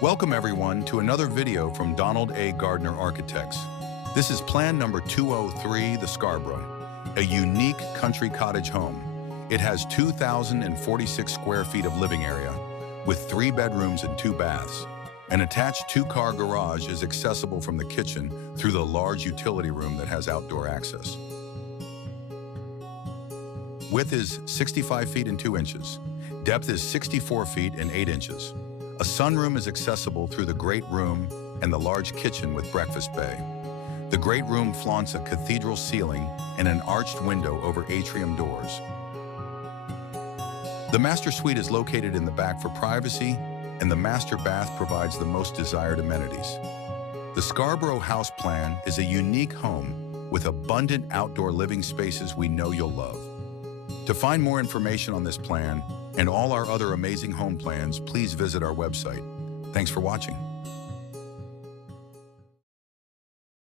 Welcome everyone to another video from A Gardner Architects. This is plan number 203, the Scarborough, a unique country cottage home. It has 2,046 square feet of living area, with 3 bedrooms and 2 baths. An attached 2-car garage is accessible from the kitchen through the large utility room that has outdoor access. Width is 65 feet and 2 inches. Depth is 64 feet and 8 inches. A sunroom is accessible through the great room and the large kitchen with breakfast bay. The great room flaunts a cathedral ceiling and an arched window over atrium doors. The master suite is located in the back for privacy, and the master bath provides the most desired amenities. The Scarborough house plan is a unique home with abundant outdoor living spaces we know you'll love. To find more information on this plan and all our other amazing home plans, please visit our website. Thanks for watching.